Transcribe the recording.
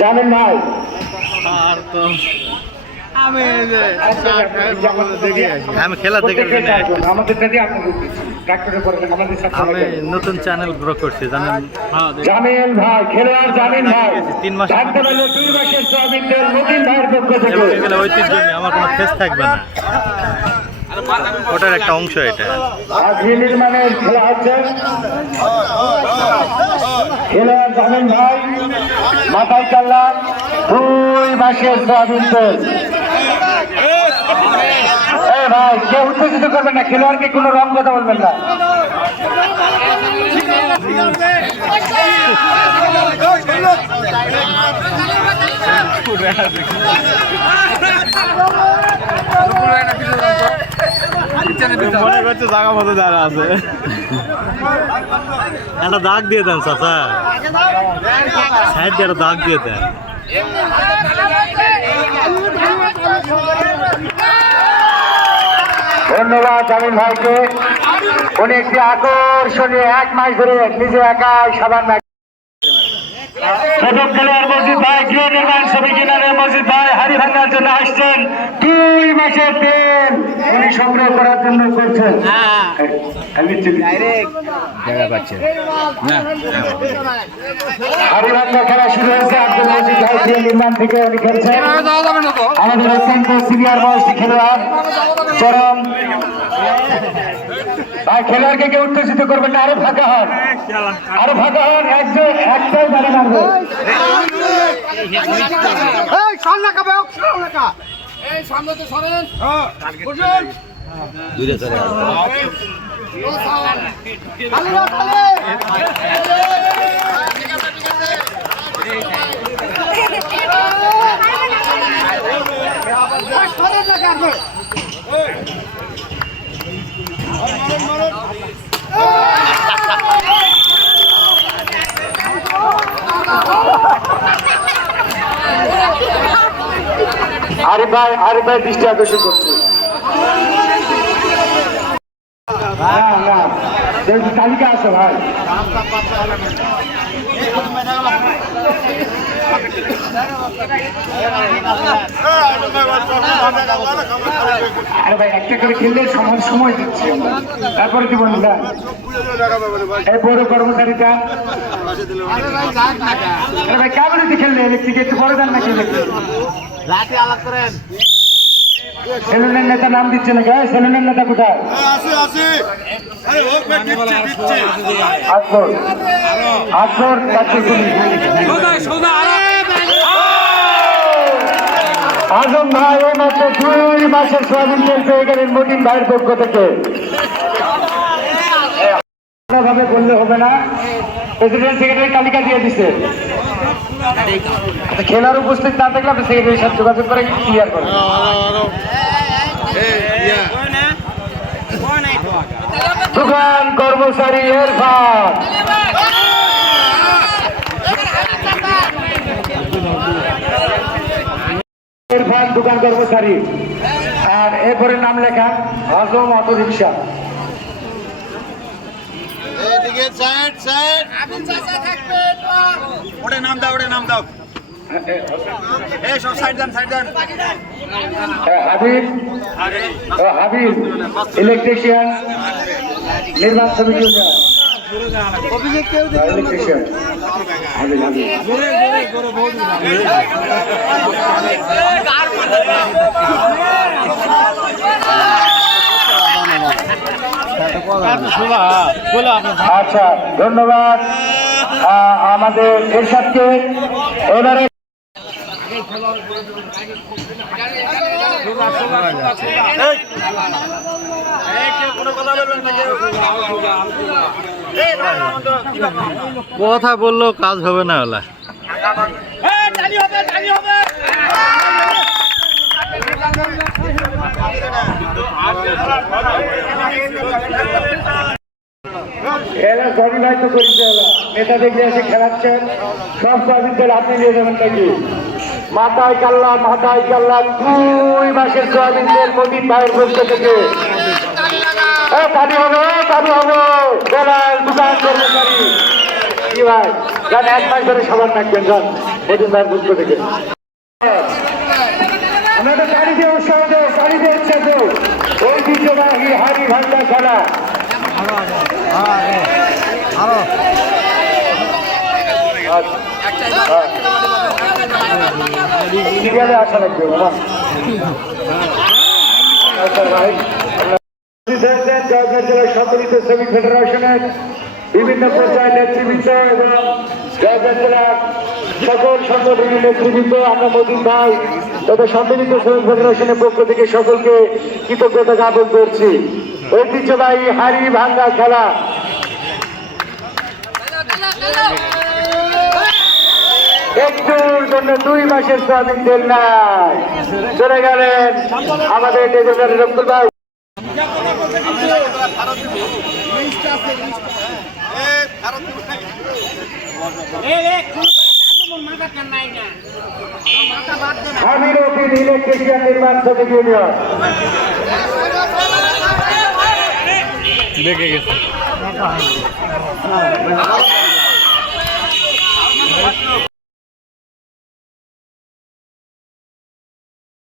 জানেন ভাই আর তো আমি খেলা দেখে আমি নতুন চ্যানেল গ্রো করছি জানেন জামিল ভাই খেলোয়াড় জামিল ভাই 3 মাস 2 মাসের সোয়াবিন তেল নতুন ভাইয়ের পক্ষ থেকে ঐতিহ্য নিয়ে আমার কোনো ফেস থাকবে না, ওটার একটা অংশ এটা। নির্মাণের খেলা হচ্ছে খেলোয়াড় জামিল ভাই মাথায় কাল্লা 2 মাসের সোয়াবিন তেল। ভাই কেউ উত্তেজিত করবেন না, খেলোয়াড়কে কোনো রং কথা বলবেন না। মনে করছে জায়গা মতো যারা আছে একটা দাগ দিয়ে দেন চাচা, সাইড দিয়ে একটা দাগ দিয়ে দেন। ধন্যবাদ জামিল ভাইকে, উনি একটি আকর্ষণীয় 1 মাস ধরে নিজে একাই সাবান প্রথম খেলোয়াড় মসজিদ ভাই গৃহ নির্মাণ শ্রমিক ইউনিয়নের মসজিদ ভাই হাড়ি ভাঙার জন্য আসছেন। 2 মাসের তেল উনি সংগ্রহ করার জন্য করছেন। হাড়ি ভাঙা খেলা শুরু হয়েছে। আব্দুল মজিদ ভাই গৃহ নির্মাণ থেকে উনি খেলছেন। আমাদের অত্যন্ত সিনিয়র বয়সী খেলোয়াড় চরম ভাই, খেলোয়াড়কে কেউ উত্তেজিত করবেন না, আরো ফাঁকা হন, আরো ফাঁকা হন, একটাই বাড়ি মারবে। আরিফ ভাই দৃষ্টি আকর্ষণ করছে। না তালিকা আছে ভাই, আরে ভাই একটা করে খেললে সময় দিচ্ছি, তারপরে কি বলুন না এই বড় কর্মচারীটা ভাই কেমন খেললে ইলেকট্রিক একটু বড় দেন না খেলে সেলুনের নেতা নাম দিচ্ছে না, সেলুনের নেতা কোথায়? আকবর আজম ভাই ও মাত্র 2 মাসের সোয়াবিন তেল পেয়ে গেলেন মতিন ভাইয়ের পক্ষ থেকে। ভাবে বললে হবে না, প্রেসিডেন্ট সেক্রেটারি তালিকা দিয়ে দিচ্ছে। খেলার উপস্থিত না থাকলে আপনি সেক্রেটারির সাথে যোগাযোগ করে ক্লিয়ার করেন। দোকান কর্মচারী ইরফান, দোকান কর্মচারী, আর এরপরে নাম লেখা আজম অটো রিক্সা। হাবিব ইলেকট্রিশিয়ান নির্মাণ শ্রমিক ইউনিয়ন ইলেকট্রিশিয়ান আচ্ছা ধন্যবাদ আমাদের এরশাদকে। এবারে কথা বললেও কাজ হবে না ওলা। খেলা সবই ভাই তো করিতে হলো, নেতা দেখে এসে খেলাচ্ছেন, সব সোয়াবিন তেল আপনি নিয়ে যাবেন নাকি? মাথায় কাল্লা 2 মাসের সোয়াবিন তেল মতিন ভাইয়ের পক্ষ থেকে। দাবি হবে দোকান কর্মচারী কি ভাই, 1 মাস ধরে সবার থাকবেন। মজুম ভাইয়ের পক্ষ থেকে আমরা তো গাড়ি দিয়ে উৎসাহ দেব, গাড়ি দিয়ে উৎসাহ দেব। ঐতিহ্যবাহী হাড়ি ভাঙ্গা খেলা সিরিয়ালে আসা লাগবে বাবা। আচ্ছা ভাই, জয়পুর জেলা সম্মিলিত শ্রমিক ফেডারেশনের বিভিন্ন পর্যায়ের নেতৃবৃন্দ এবং জয়পুর জেলার সকল সংগঠনের নেতৃবৃন্দ, আমরা মজুম ভাই তথা সম্মিলিত শ্রমিক ফেডারেশনের পক্ষ থেকে সকলকে কৃতজ্ঞতা জ্ঞাপন করছি। ঐতিহ্যবাহী হাড়ি ভাঙ্গা খেলা একটুর জন্য 2 মাসের সয়াবিন তেল নাই, চলে গেলেন আমাদের ডেপুটি রব্দুল ভাই। আমির উকিল ইলেকট্রিশিয়ান নির্মাণ শ্রমিক ইউনিয়ন দেখে গেছে